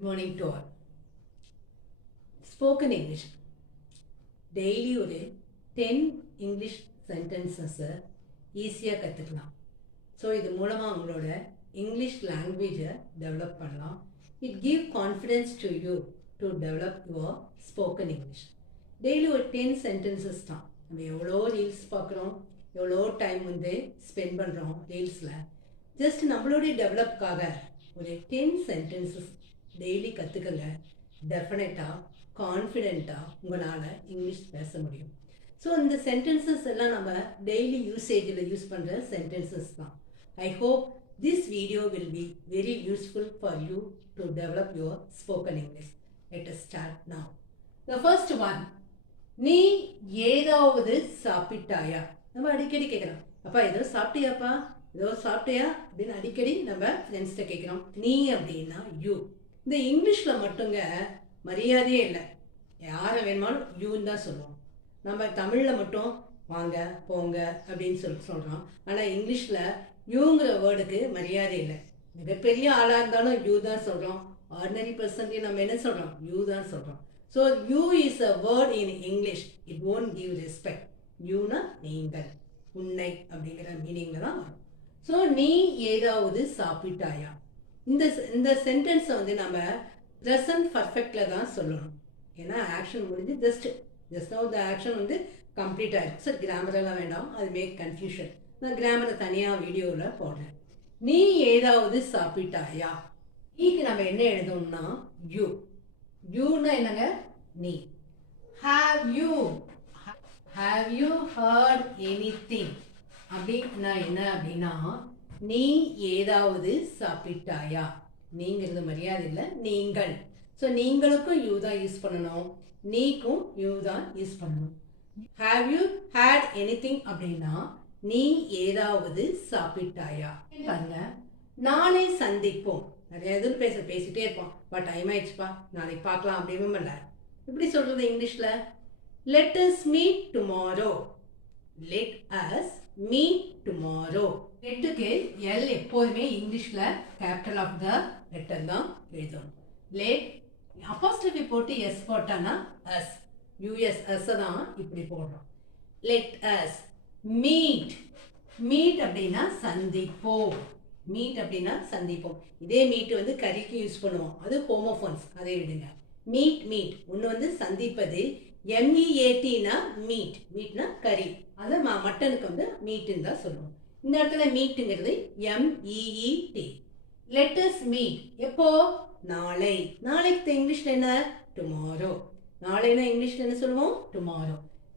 Morning to all. Spoken English. Daily ஒரு 10 English sentences ஈஸியாக கற்றுக்கலாம். ஸோ இது மூலமாக உங்களோட இங்கிலீஷ் லாங்குவேஜை டெவலப் பண்ணலாம். It give confidence to you to develop your spoken English. Daily ஒரு 10 சென்டென்சஸ் தான். நம்ம எவ்வளோ ரீல்ஸ் பார்க்குறோம், எவ்வளோ டைம் ஸ்பெண்ட் பண்ணுறோம் ரீல்ஸில். ஜஸ்ட் நம்மளுடைய டெவலப்காக ஒரு 10 சென்டென்சஸ் டெய்லி கற்றுக்கங்க. டெஃபினட்டாக கான்ஃபிடெண்ட்டாக உங்களால் இங்கிலீஷ் பேச முடியும். ஸோ இந்த சென்டென்சஸ் எல்லாம் நம்ம டெய்லி யூசேஜில் யூஸ் பண்ணுற சென்டென்சஸ் தான். I hope this video will be very useful for you to develop your spoken English. Let us start now. The first one, நீ ஏதாவது சாப்பிட்டாயா? நம்ம அடிக்கடி கேட்குறோம், அப்பா ஏதோ சாப்பிட்டியாப்பா, ஏதோ சாப்பிட்டியா அப்படின்னு அடிக்கடி நம்ம ஃப்ரெண்ட்ஸ்கிட்ட கேட்குறோம். நீ அப்படின்னா யூ. இந்த இங்கிலீஷில் மட்டுங்க மரியாதையே இல்லை. யாரை வேணுமாலும் யூன்னு தான் சொல்லுவோம். நம்ம தமிழில் மட்டும் வாங்க போங்க அப்படின்னு சொல்கிறோம். ஆனால் இங்கிலீஷில் யூங்கிற வேர்டுக்கு மரியாதை இல்லை. மிகப்பெரிய ஆளாக இருந்தாலும் யூ தான் சொல்கிறோம். ஆர்டினரி பர்சன்ட்டையும் நம்ம என்ன சொல்கிறோம்? யூ தான் சொல்கிறோம். So you is a word in English. It won't give respect. யூனா நீங்கள், உன்னை அப்படிங்கிற மீனிங்கில் தான் வரும். ஸோ நீ ஏதாவது சாப்பிட்டாயா? இந்த சென்டென்ஸை நம்ம ப்ரெசன்ட் பர்ஃபெக்டில் தான் சொல்லணும். ஏன்னா ஆக்ஷன் முடிஞ்சு just now the action complete ஆகிடும். சார் கிராமரெல்லாம் வேண்டாம், அது மேக் கன்ஃபியூஷன். நான் கிராமரை தனியாக வீடியோவில் போடுறேன். நீ ஏதாவது சாப்பிட்டாயா? நீக்கு நம்ம என்ன எழுதணும்னா யூ. யூன்னா என்னங்க? நீ. ஹாவ் யூ ஹர்ட் எனிதிங் அப்படின்னா என்ன அப்படின்னா, நீ ஏதாவது சாப்பிட்டாயா? நீங்கிறது மரியாதை இல்லை, நீங்கள். ஸோ நீங்களுக்கும் யூ தான் யூஸ் பண்ணணும், நீக்கும் யூ தான் யூஸ் பண்ணணும். ஹாவ் யூ ஹேட் எனிதிங் அப்படின்னா நீ ஏதாவது சாப்பிட்டாயா? பாருங்க, நாளை சந்திப்போம். நிறைய எதுவும் பேசிட்டே இருப்போம். பட் டைம் ஆயிடுச்சுப்பா, நாளைக்கு பார்க்கலாம் அப்படின்னு எப்படி சொல்றது இங்கிலீஷ்ல? Let us meet tomorrow. Let us meet tomorrow. லெட்டுக்கு எல் எப்போதுமே இங்கிலீஷ்ல கேபிட்டல் ஆஃப் த லெட்டர் தான் எழுதணும். லெட் அப்போஸ்ட்ரோஃபி போட்டு எஸ் போட்டானா அஸ், யூஎஸ் அஸ் தான் இப்படி போடுறோம். Let us meet. மீட் அப்படின்னா சந்திப்போம். மீட் அப்படின்னா சந்திப்போம். இதே மீட் கறிக்கு யூஸ் பண்ணுவோம், அது ஹோமோஃபோன்ஸ், அதை விடுங்க. மீட் ஒன்று சந்திப்பது. MEATனா மீட். மீட்னா கறி. அதை மட்டனுக்கு மீட்டுன்னு தான் சொல்லுவோம். இந்த இடத்துல மீட்டுங்கிறது MEET. லெட் அஸ் மீட் எப்போ? நாளை. நாளைக்கு இங்கிலீஷ்ல என்ன? டுமாரோ. நாளைனா இங்கிலீஷ்ல என்ன சொல்லுவோம்? Tomorrow.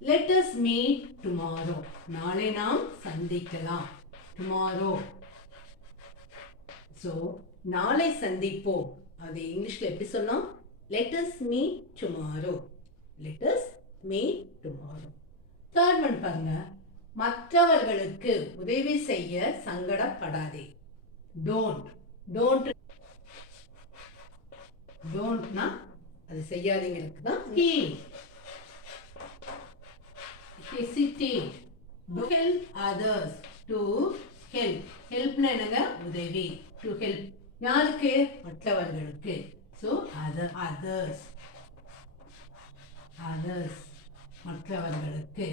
Let us meet tomorrow. நாளை நாம் சந்திக்கலாம். டுமாரோ. ஸோ நாளை சந்திப்போம், அது இங்கிலீஷ்ல எப்படி சொல்லலாம்? Let us meet tomorrow. Let us meet tomorrow. Third one பாருங்க, மற்றவர்களுக்கு உதவி செய்ய சங்கடப்படாதே. டோன்ட்னா அது செய்யாதீங்களுக்கு தான். hesitate. To help others. To help. Helpனா என்னங்க? உதவி. To help. யாருக்கு? மற்றவர்களுக்கு. So others. மற்றவர்களுக்கு.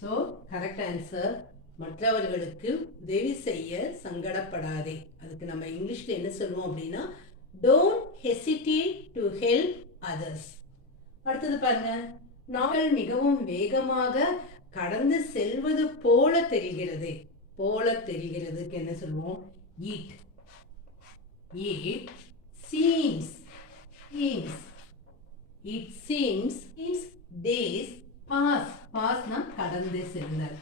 ஸோ கரெக்ட் ஆன்சர், மற்றவர்களுக்கு உதவி செய்ய சங்கடப்படாதே. அதுக்கு நம்ம இங்கிலீஷில் என்ன சொல்லுவோம் அப்படின்னா don't hesitate to help others. அடுத்தது பாருங்க, நாங்கள் மிகவும் வேகமாக கடந்து செல்வது போல தெரிகிறது. போல தெரிகிறதுக்கு என்ன சொல்லுவோம்? It. Seems. It seems days pass. பாஸ்னா கடந்து செல்லுதல்.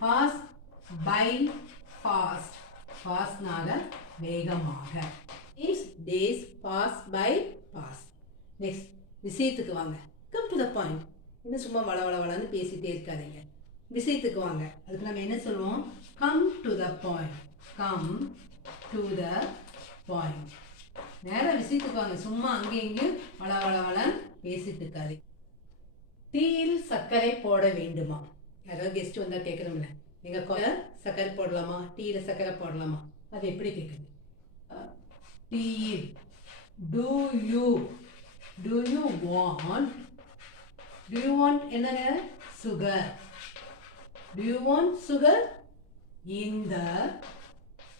Pass by fast. ஃபாஸ்ட்னால வேகமாக. Days pass by past. Next விஷயத்துக்கு வாங்க. Come to the point. இன்னும் சும்மா வளன்னு பேசிட்டே இருக்காதீங்க. விஷயத்துக்கு வாங்க. அதுக்கு நம்ம என்ன சொல்லுவோம்? Come to the point. Come to the point. நேர விஷயத்துக்கு வாங்க. சும்மா அங்கேயும் இங்கேயும் வளன்னு பேசிட்டு இருக்காது. டீயில் சர்க்கரை போட வேண்டுமா? யாராவது கெஸ்ட் வந்தா கேட்குறோம்ல, எங்க சர்க்கரை போடலாமா, டீயில சர்க்கரை போடலாமா? அது எப்படி கேட்குது? டீயில் do you want என்னங்க sugar, do you want sugar in the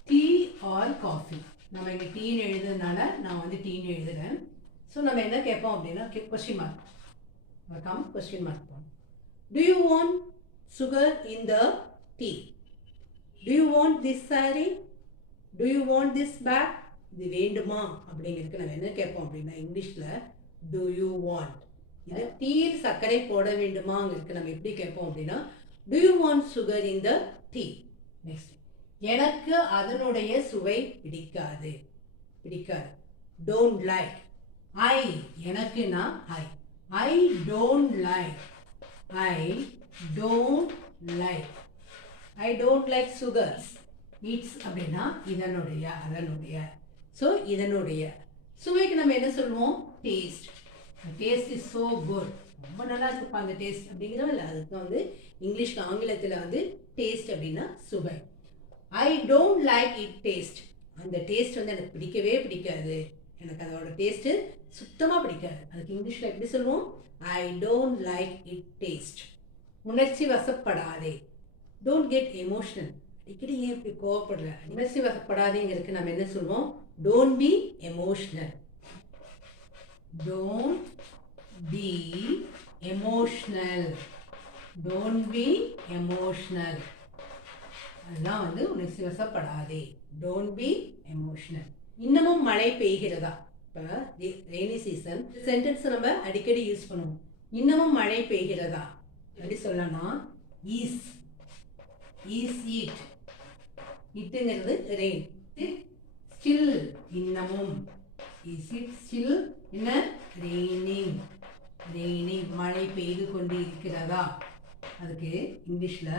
tea or coffee? நம்ம இங்க டீ எழுதுறதுனால நான் வந்து டீ எழுதுறேன். சோ நம்ம என்ன கேட்போம் அப்படினா क्वेश्चन மார்க் வரும். क्वेश्चन மார்க் போடும். Do you want sugar in the tea? Do you want this saree? Do you want this bag? இது வேண்டுமா அப்படிங்கிறதுக்கு நம்ம என்ன கேட்போம் அப்படின்னா இங்கிலீஷ்ல do you want. இது டீயில் சர்க்கரை போட வேண்டுமாங்கிறதுக்கு நம்ம எப்படி கேட்போம் அப்படின்னா do you want sugar in the tea? Next, எனக்கு அதனுடைய சுவை பிடிக்காது. don't like. I எனக்குனா I don't like. I don't like sugars. It's அப்படின்னா அதனுடைய ஸோ இதனுடைய சுவைக்கு நம்ம என்ன சொல்லுவோம்? Taste. Taste is so good. ரொம்ப நல்லா இருக்குப்பா அந்த டேஸ்ட் அப்படிங்கிறோம் இல்லை, அதுக்கு வந்து இங்கிலீஷ்ல ஆங்கிலத்தில் வந்து டேஸ்ட் அப்படின்னா சுவை. I don't like it taste. அந்த டேஸ்ட் வந்து எனக்கு பிடிக்கவே பிடிக்காது, எனக்கு அதோட டேஸ்ட்டு சுத்தமாக பிடிக்காது. அதுக்கு இங்கிலீஷில் எப்படி சொல்லுவோம்? I don't like it taste. உணர்ச்சி வசப்படாதே. Don't get emotional. அடிக்கடி ஏன் இப்படி கோவப்படுற? உணர்ச்சி வசப்படாதேங்கிறதுக்கு நம்ம என்ன சொல்லுவோம்? Don't be emotional. Don't be emotional. Don't be emotional. அதுதான் வந்து உணர்ச்சி வசப்படாதே. Don't be emotional. இன்னமும் மழை பெய்கிறதா? இப்போ ரெய்னி சீசன் சென்டென்ஸ் நம்ம அடிக்கடி யூஸ் பண்ணுவோம். இன்னமும் மழை பெய்கிறதா எப்படி சொல்லலாம்? Is it. இட்டுங்கிறது ரெயின். ஸ்டில் இன்னமும். இஸ் இட் ஸ்டில் என்ன? ரெய்னிங் மழை பெய்து கொண்டு இருக்கிறதா? அதுக்கு இங்கிலீஷ்ல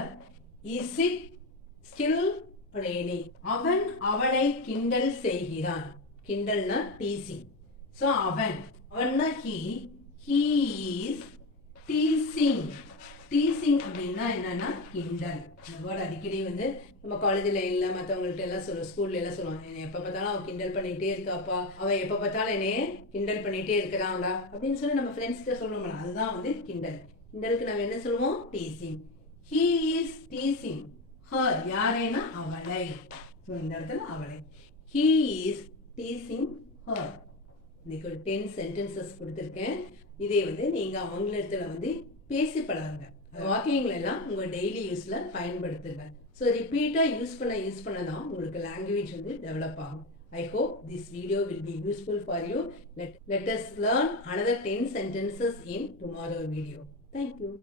இஸ் இட் ஸ்டில் ரெய்னிங். அவன் அவளை கிண்டல் செய்கிறான். கிண்டல்னா டீசிங். ஸோ அவன்னா ஹீ இஸ் டீசிங். டீசிங் அப்படின்னா என்னன்னா கிண்டல். இந்த வேர்டு அடிக்கடி வந்து நம்ம காலேஜில் இல்லை மற்றவங்கள்ட்ட எல்லாம் சொல்லுவோம், ஸ்கூல்ல எல்லாம் சொல்லுவாங்க, என்னை எப்போ பார்த்தாலும் அவன் கிண்டல் பண்ணிகிட்டே இருக்காப்பா, அவன் எப்போ பார்த்தாலும் என்னையே கிண்டல் பண்ணிகிட்டே இருக்கிறாங்களா அப்படின்னு சொல்லி நம்ம ஃப்ரெண்ட்ஸ்கிட்ட சொல்லுவோம்ல, அதுதான் வந்து கிண்டல். கிண்டலுக்கு நம்ம என்ன சொல்லுவோம்? Teasing. He is teasing her. யாரேனா அவளை. ஸோ இந்த இடத்துல அவளை. He is teasing her. இன்னைக்கு ஒரு 10 சென்டென்சஸ் கொடுத்துருக்கேன். இதே வந்து நீங்கள் ஆங்கிலத்தில் வந்து பேசி பழகுங்க. வாக்கியங்கள் எல்லாம் உங்கள் டெய்லி யூஸில் பயன்படுத்துங்க. ஸோ ரிப்பீட்டாக யூஸ் பண்ண தான் உங்களுக்கு லாங்குவேஜ் வந்து டெவலப் ஆகும். I hope this video will be useful for you. Let us learn another 10 sentences in tomorrow video. Thank you.